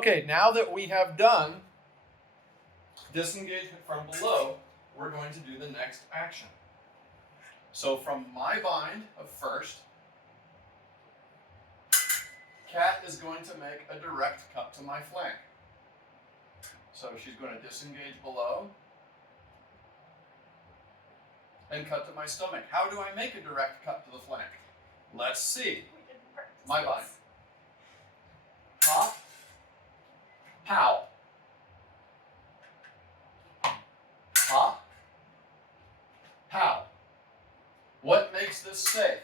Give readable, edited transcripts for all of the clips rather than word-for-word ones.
Okay, now that we have done disengagement from below, we're going to do the next action. So from my bind of first, Cat is going to make a direct cut to my flank. So she's going to disengage below and cut to my stomach. How do I make a direct cut to the flank? Let's see. My bind. Pop, pow. Pop, pow. What makes this safe?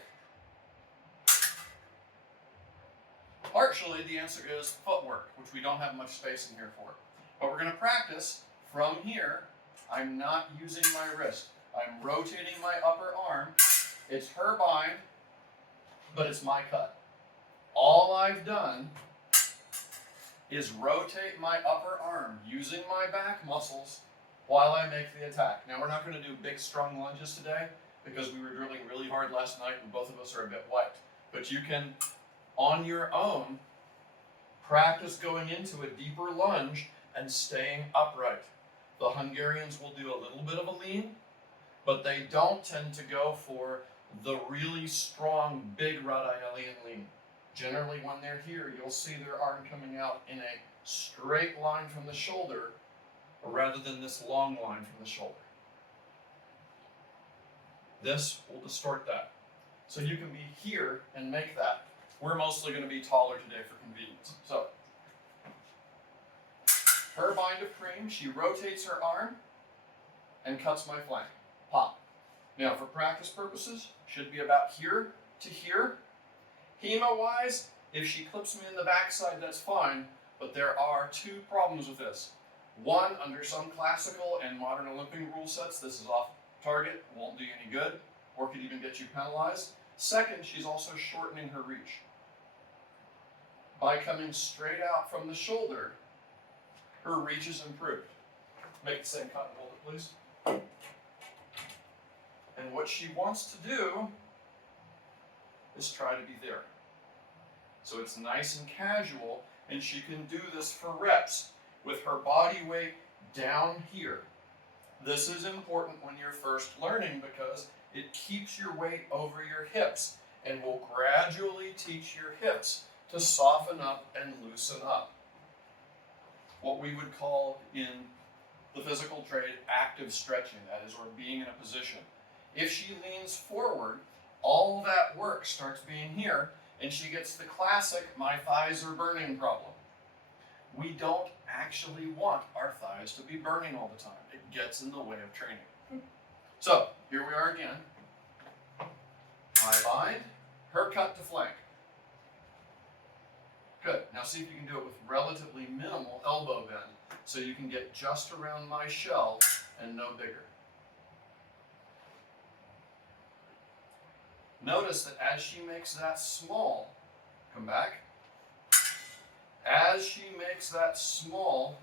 Partially, the answer is footwork, which we don't have much space in here for. But we're going to practice from here. I'm not using my wrist. I'm rotating my upper arm. It's her bind, but it's my cut. All I've done is rotate my upper arm using my back muscles while I make the attack. Now, we're not going to do big, strong lunges today because we were drilling really hard last night and both of us are a bit wiped. But you can, on your own, practice going into a deeper lunge and staying upright. The Hungarians will do a little bit of a lean, but they don't tend to go for the really strong, big Raddaialian lean. Generally, when they're here, you'll see their arm coming out in a straight line from the shoulder rather than this long line from the shoulder. This will distort that. So you can be here and make that. We're mostly going to be taller today for convenience. So, her bind of cream, she rotates her arm and cuts my flank. Pop. Now, for practice purposes, should be about here to here. Hema-wise, if she clips me in the backside, that's fine, but there are two problems with this. One, under some classical and modern Olympic rule sets, this is off target, won't do you any good, or could even get you penalized. Second, she's also shortening her reach. By coming straight out from the shoulder, her reach is improved. Make the same cut and hold it, please. And what she wants to do is try to be there. So it's nice and casual, and she can do this for reps with her body weight down here. This is important when you're first learning because it keeps your weight over your hips and will gradually teach your hips to soften up and loosen up. What we would call in the physical trade active stretching, that is, or being in a position. If she leans forward, all that work starts being here, and she gets the classic "my thighs are burning" problem. We don't actually want our thighs to be burning all the time. It gets in the way of training. So, here we are again. My bind, her cut to flank. Good. Now see if you can do it with relatively minimal elbow bend, so you can get just around my shell and no bigger. Notice that as she makes that small, come back. As she makes that small,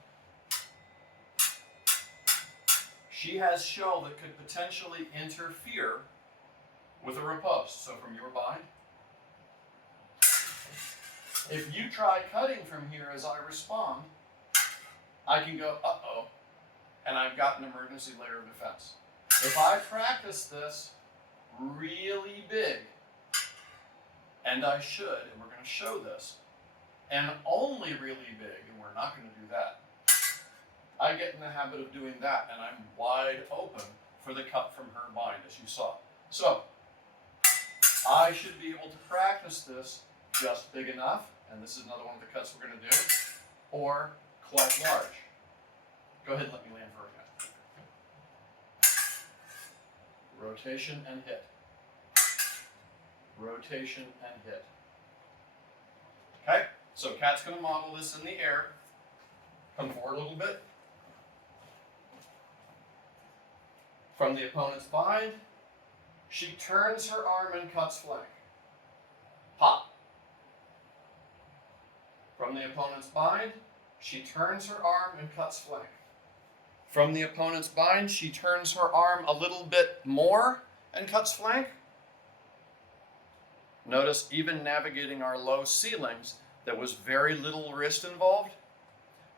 she has shell that could potentially interfere with a riposte. So from your bind, if you try cutting from here as I respond, I can go, uh-oh, and I've got an emergency layer of defense. If I practice this really big, and I should, and we're going to show this, and only really big, and we're not going to do that, I get in the habit of doing that, and I'm wide open for the cut from her bind, as you saw. So, I should be able to practice this just big enough, and this is another one of the cuts we're going to do, or quite large. Go ahead and let me land for a minute. Rotation and hit. Rotation and hit. Okay, so Kat's going to model this in the air. Come forward a little bit. From the opponent's bind, she turns her arm and cuts flank. Pop. From the opponent's bind, she turns her arm and cuts flank. From the opponent's bind, she turns her arm a little bit more and cuts flank. Notice even navigating our low ceilings, there was very little wrist involved.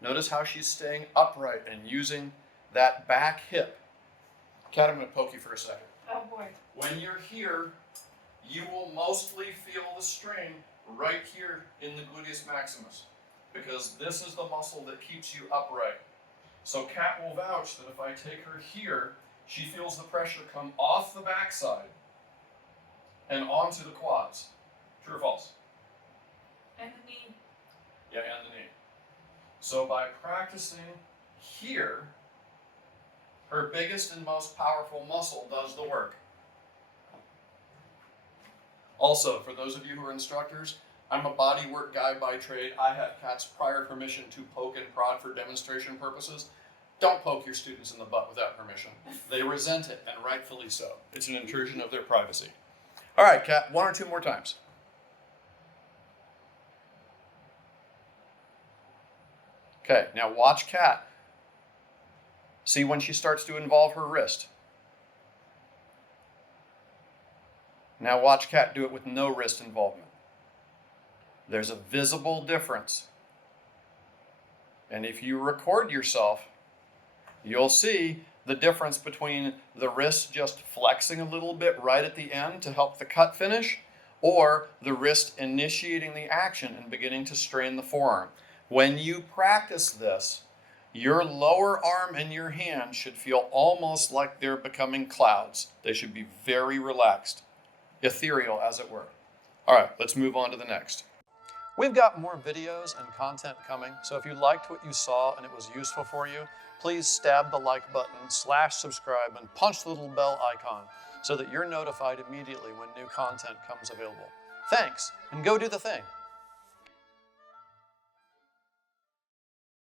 Notice how she's staying upright and using that back hip. Kat, I'm going to poke you for a second. Oh boy. When you're here, you will mostly feel the strain right here in the gluteus maximus, because this is the muscle that keeps you upright. So Kat will vouch that if I take her here, she feels the pressure come off the backside and onto the quads. True or false? And the knee. Yeah, and the knee. So by practicing here, her biggest and most powerful muscle does the work. Also, for those of you who are instructors, I'm a body work guy by trade. I have Kat's prior permission to poke and prod for demonstration purposes. Don't poke your students in the butt without permission. They resent it, and rightfully so. It's an intrusion of their privacy. All right, Kat, 1 or 2 more times. Okay, now watch Kat. See when she starts to involve her wrist. Now watch Kat do it with no wrist involvement. There's a visible difference. And if you record yourself, you'll see the difference between the wrist just flexing a little bit right at the end to help the cut finish, or the wrist initiating the action and beginning to strain the forearm. When you practice this, your lower arm and your hand should feel almost like they're becoming clouds. They should be very relaxed, ethereal as it were. All right, let's move on to the next. We've got more videos and content coming, so if you liked what you saw and it was useful for you, please stab the like button, /subscribe, and punch the little bell icon so that you're notified immediately when new content comes available. Thanks, and go do the thing.